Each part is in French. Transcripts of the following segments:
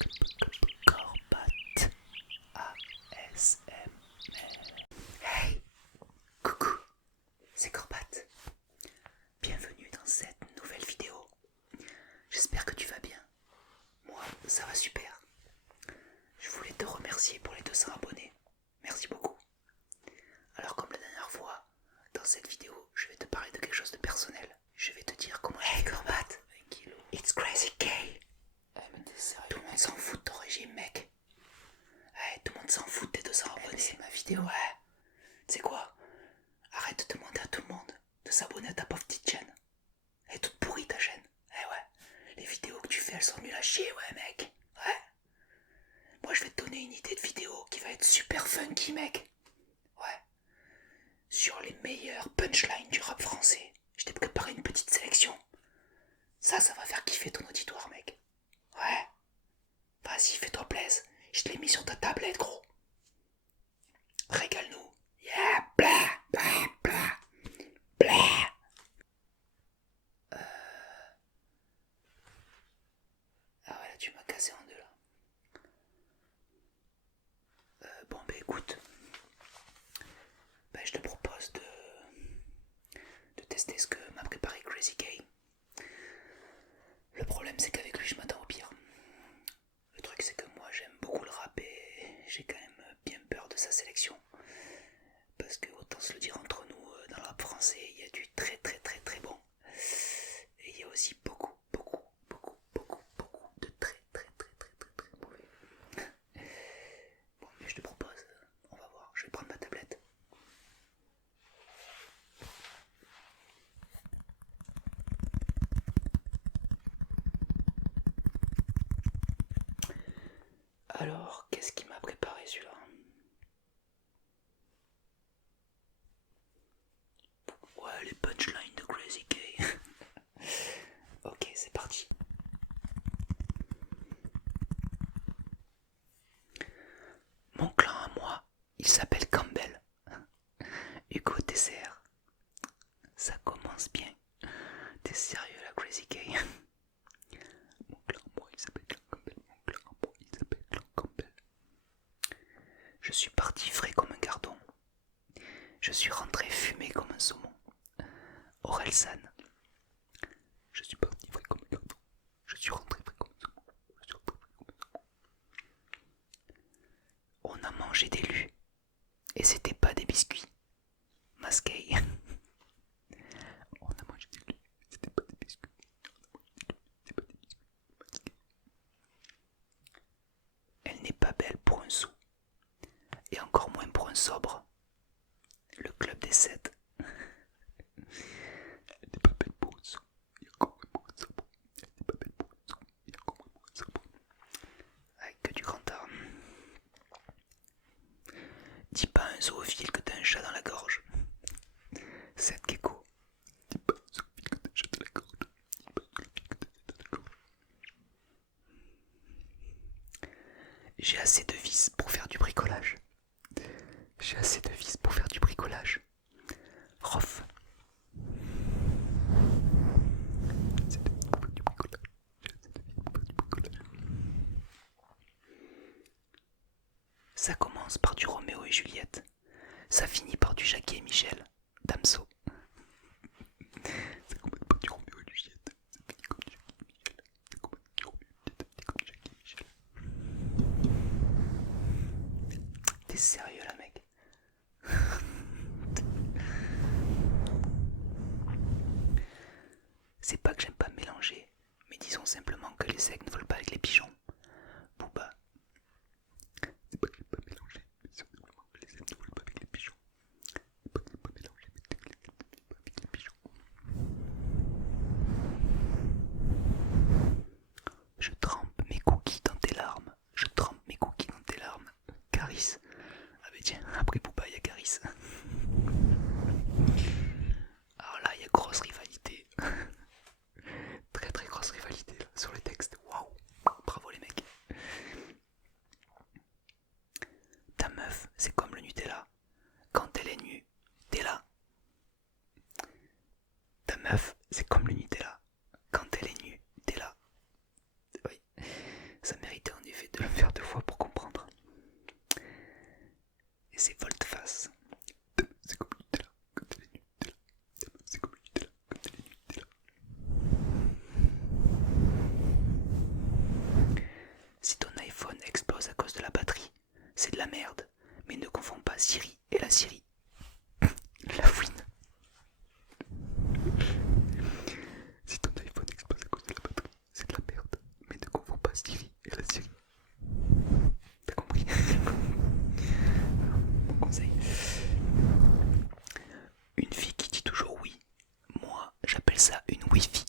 Corbat ASMR. Hey, coucou, c'est Corbat. Bienvenue dans cette nouvelle vidéo. J'espère que tu vas bien. Moi, ça va super. Je voulais te remercier pour les 200 abonnés. Merci beaucoup. Alors comme la dernière fois, dans cette vidéo, je vais te parler de quelque chose de personnel. Je vais te dire comment... Hey Corbat, it's crazy gay. Tout le monde s'en fout de ton régime, mec. Hey, tout le monde s'en fout de tes 200 abonnés. C'est ma vidéo. Ouais. Tu sais quoi? Arrête de demander à tout le monde de s'abonner à ta pauvre petite chaîne. Elle est toute pourrie ta chaîne. Eh ouais. Les vidéos que tu fais, elles sont nulles à chier, ouais, mec. Ouais. Moi, je vais te donner une idée de vidéo qui va être super funky, mec. Ouais. Sur les meilleurs punchlines du rap français. Je t'ai préparé une petite sélection. Ça va faire kiffer ton auditoire, mec. Ouais. Vas-y, fais-toi plaisir. Je te l'ai mis sur ta tablette, gros. Régale-nous. Yeah, blah, blah, blah, blah. Ah ouais, là, tu m'as cassé en deux, là. Bon, bah écoute. Bah, je te propose de tester ce que m'a préparé Crazy K. Le problème, c'est qu'avec lui, je m'attends au pire. Le truc, c'est que moi, j'aime beaucoup le rap et j'ai quand même bien peur de sa sélection. Parce que, autant se le dire entre nous, dans le rap français, il y a du très très très très bon. Et il y a aussi beaucoup de très très très très très très mauvais. Bon, mais je te propose, on va voir, je vais prendre ma tablette. Alors, qu'est-ce qui m'a préparé celui-là? Ouais, les punchlines de Crazy K. Ok, c'est parti. Mon clan à moi, il s'appelle Campbell. Hugo TCR. Ça commence bien. T'es sérieux là, Crazy K? Mon clan à moi, il s'appelle Clan Campbell. Mon clan à moi, il s'appelle Clan Campbell. Je suis parti frais comme un gardon. Je suis rentré fumé comme un saumon. Orelsan. Je suis parti frais comme un gardon. Je suis rentré frais comme un saumon. Je suis rentré frais comme un saumon. On a mangé des lus. Et c'était pas des biscuits. Masqué. On a mangé des lus. C'était pas des biscuits. C'était pas des biscuits. Masqué. Elle n'est pas belle pour un sou. Et encore moins pour un sobre. Le club des 7. Elle n'est pas belle pour un sou. Et encore moins pour un sobre. Elle n'est pas belle pour un sou. Et encore moins pour un sobre. Avec que du grand art. Dis pas à un zoophile que t'as un chat dans la gorge. 7 gecko. Dis pas à un zoophile que t'as un chat dans la gorge. Dis pas à un zoophile que t'as un chat dans la gorge. J'ai assez de vis pour faire du bricolage. J'ai assez de vis pour faire du bricolage. Rof. C'est de vis pour faire du bricolage. J'ai assez de vis pour faire du bricolage. Ça commence par du Roméo et Juliette. Ça finit par du Jackie et Michel. Damso. Ça commence par du Roméo et Juliette. Ça finit comme du Jackie et Michel. Ça commence par du Roméo et Juliette. Ça finit comme du Jackie et Michel. T'es sérieux là, mec? C'est pas que j'aime pas mélanger, mais disons simplement que les secs ne volent pas avec les pigeons. Booba. C'est pas que j'aime pas mélanger, mais disons simplement que les secs ne volent pas avec les pigeons. C'est pas que j'aime pas mélanger, mais disons que les secs ne volent pas avec les pigeons. Je trempe mes cookies dans tes larmes. Je trempe mes cookies dans tes larmes. Caris. Ah mais tiens, après Booba, il y a Caris. Alors là, il y a grosse rivalité. Très très grosse rivalité là, sur les textes. Waouh, bravo les mecs. Ta meuf, c'est comme le Nutella. Quand elle est nue, t'es là. Ta meuf, c'est comme le Nutella. Quand elle est nue, t'es là. Oui, ça méritait en effet Si ton iPhone explose à cause de la batterie, c'est de la merde. Mais ne confonds pas Siri et la Syrie. La fouine. Si ton iPhone explose à cause de la batterie, c'est de la merde. Mais ne confonds pas Siri et la Syrie. T'as compris? Mon conseil. Une fille qui dit toujours oui, moi j'appelle ça une Wi-Fi.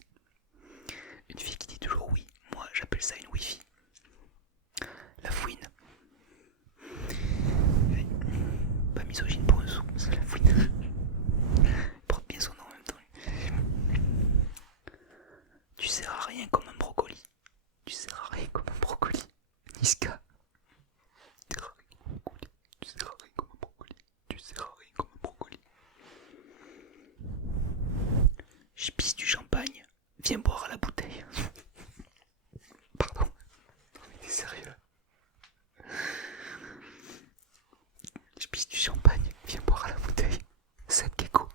Une fille qui dit toujours oui, moi j'appelle ça une Wi-Fi. La fouine. Pas misogyne pour un sou, c'est la fouine. Il porte bien son nom en même temps. Tu sers à rien comme un brocoli. Tu sers à rien comme un brocoli. Niska. Tu sers à rien comme un brocoli. Tu sers à rien comme un brocoli. Tu sers à rien comme un brocoli. Je pisse du champagne. Viens boire à la bouteille. Pardon. Non mais t'es sérieux là? Je pisse du champagne. Viens boire à la bouteille. Seth Gecko.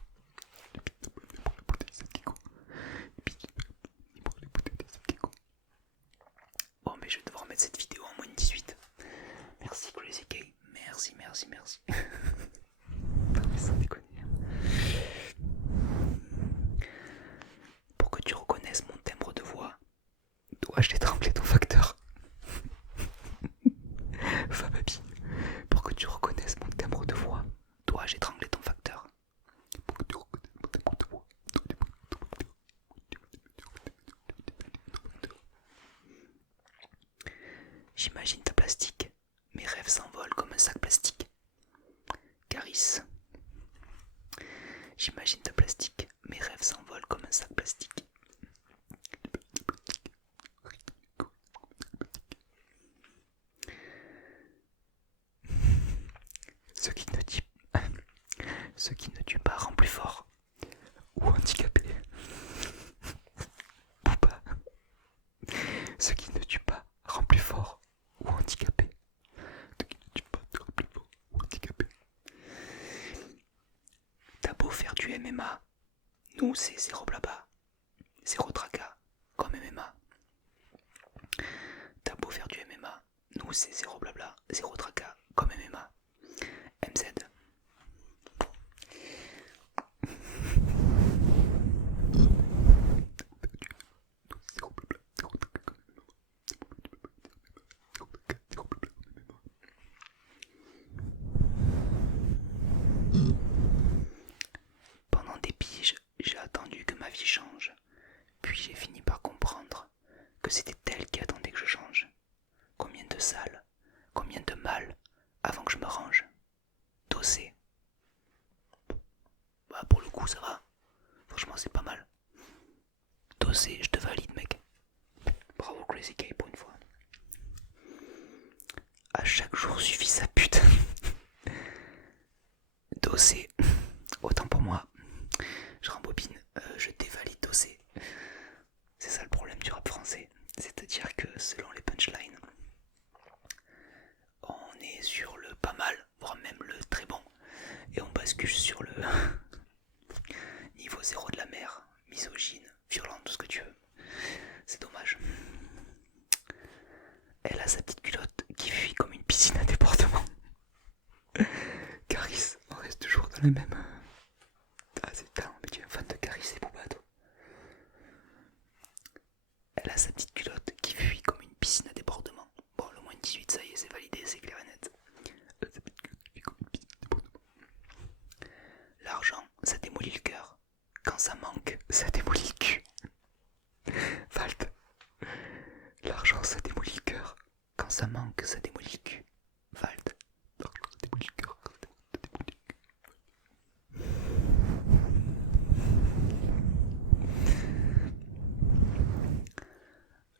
Bon mais je vais devoir mettre cette vidéo en moins de 18. Merci Crazy K. Merci. Non mais sans déconner. Pour que tu reconnaisses mon timbre de voix, dois-je détrempler ton facteur? Fababi, pour que tu reconnaisses mon timbre de voix, dois-je étrangler ton facteur? Pour que tu reconnaisses mon timbre de voix, j'imagine ta plastique, mes rêves s'envolent comme un sac plastique. Caris. J'imagine ta plastique, mes rêves s'envolent comme un sac plastique. Ce qui ne tue pas rend plus fort. Ou handicapé. Booba. Ce qui ne tue pas rend plus fort. Ou handicapé. Ce qui ne tue pas rend plus fort. Ou handicapé. T'as beau faire du MMA, nous c'est zéro blabla, zéro tracas, comme MMA. T'as beau faire du MMA, nous c'est zéro blabla, zéro tracas, comme MMA. MZ. Pendant des piges, j'ai attendu que ma vie change. Puis j'ai fini par comprendre que c'était elle qui attendait que je change. Combien de salles, combien de mal avant que je me range. Dossé. Bah pour le coup ça va. Franchement c'est pas mal. Dossé, je te valide mec. Bravo Crazy K pour une fois. À chaque jour suffit sa pute. Dossé. Autant pour moi. Je rembobine. Je dévalide Dossé. C'est ça le problème du rap français. C'est-à-dire que selon les punchlines, on est sur le pas mal, voire même le très bon. Et on bascule sur le niveau zéro de la mer, misogyne, violente, tout ce que tu veux. C'est dommage. Elle a sa petite culotte qui fuit comme une piscine à débordement. Caris, on reste toujours dans le même... Ah c'est talent, mais tu es un fan de Caris et Booba toi. Elle a sa petite culotte qui fuit comme une piscine à débordement. Bon, le moins de 18, ça y est, c'est validé, c'est clair et net. L'argent, ça démolit le cœur. Quand ça manque, ça démolit le cul. Vald. L'argent, ça démolit le cœur. Quand ça manque, ça démolit le cul. Vald. L'argent, ça démolit le cœur.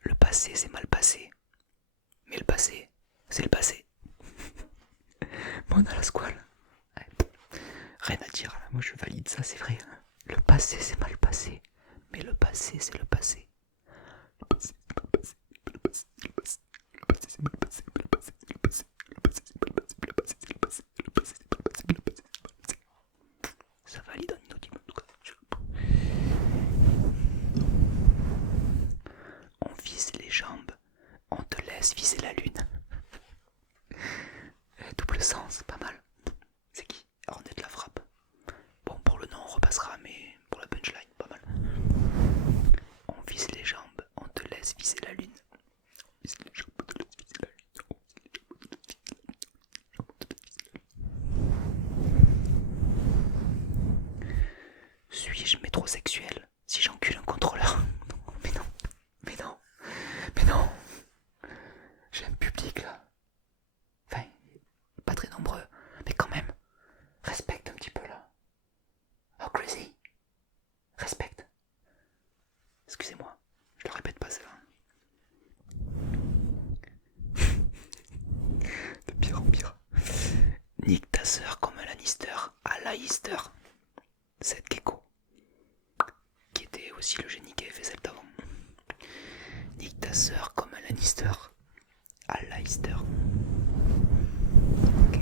Le passé, c'est mal passé. Mais le passé, c'est le passé. Mona la squale. Ouais. Rien à dire, là. Moi je valide ça, c'est vrai. Le passé, c'est mal passé. Mais le passé, c'est le passé. Le passé, c'est mal passé. Le passé, c'est le passé. Le passé, c'est mal passé. Le passé, c'est le passé. Le passé, c'est mal passé. Le passé, c'est le passé. Le passé, c'est mal passé. Le passé, c'est mal passé. Ça valide en inaudible en tout cas. On vise les jambes, on te lève laisse viser la lune. Double sens, pas mal. C'est qui? Ornette la frappe. Bon, pour le nom, on repassera, mais pour la punchline, pas mal. On vise les jambes, on te laisse viser la lune. On vise les jambes, on te laisse viser la lune. Suis-je métrosexuel si j'encule un contrôleur? Non, mais non, mais non, mais non. J'ai un public là. Enfin, pas très nombreux, mais quand même. Respecte un petit peu là. Oh crazy. Respecte. Excusez-moi, je le répète pas celle-là. De pire en pire. Nique ta sœur comme un Lannister à la Easter. Cette gecko. Qui était aussi le génie qui avait fait celle d'avant. Nique ta sœur comme un Lannister à la Easter. Ok.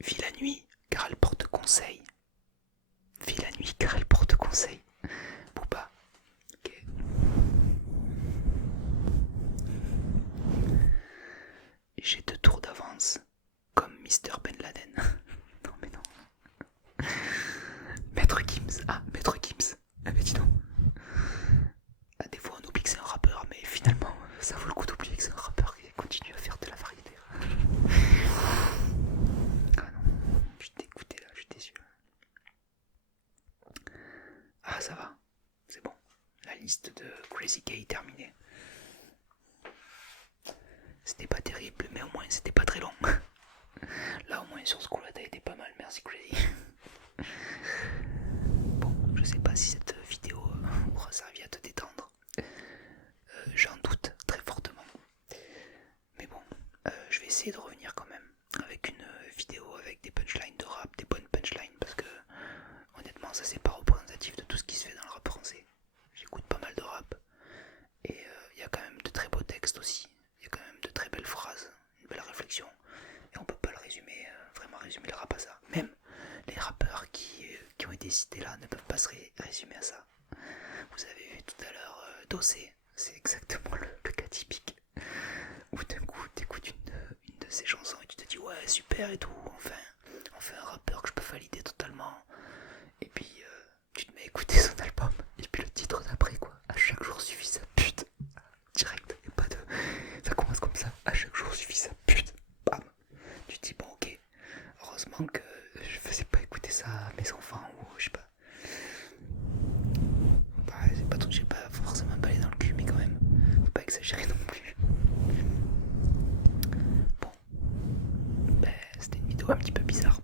Vis la nuit car elle porte conseil. Vis la nuit car elle porte conseil. Booba. Ok. J'ai 2 tours d'avance comme Mister Ben Laden. Non mais non. Maître Gims. Ah, Maître Gims. Ah mais dis donc. Ah, des fois on oublie que c'est un rappeur, mais finalement ça vaut le coup d'oublier que c'est un rappeur qui continue à faire de la variété. Ah non, je suis dégoûté là, je suis déçu. Ah ça va, c'est bon. La liste de Crazy Gay est terminée. C'était pas terrible, mais au moins c'était pas très long. Là au moins sur ce coup là t'as été pas mal, merci Crazy. Bon, je sais pas si cette vidéo aura servi à te détendre. J'en doute très fortement. Mais bon, je vais essayer de revenir quand même avec une vidéo avec des punchlines de rap, des bonnes punchlines, parce que honnêtement ça c'est pas représentatif de tout ce qui se fait dans le rap français. J'écoute pas mal de rap et il y a quand même de très beaux textes aussi, il y a quand même de très belles phrases, une belle réflexion, et on peut pas le résumer, vraiment résumer le rap à ça. Même les rappeurs qui ont été cités là ne peuvent pas se résumer à ça. Vous avez vu tout à l'heure Dossé, c'est exactement le cas typique où d'un coup t'écoutes une de ses chansons et tu te dis ouais super et tout, enfin un rappeur que je peux valider totalement, et puis tu te mets à écouter son album et puis le titre d'après quoi, à chaque jour suffit sa pute, direct, y a pas de, ça commence comme ça, à chaque jour suffit sa pute, bam, tu te dis bon ok, heureusement que je faisais pas écouter ça à mes enfants ou je sais pas. Bah, c'est pas trop, j'ai pas forcément balé dans le cul, mais quand même, faut pas exagérer non plus. Bon, ben, c'était une vidéo un petit peu bizarre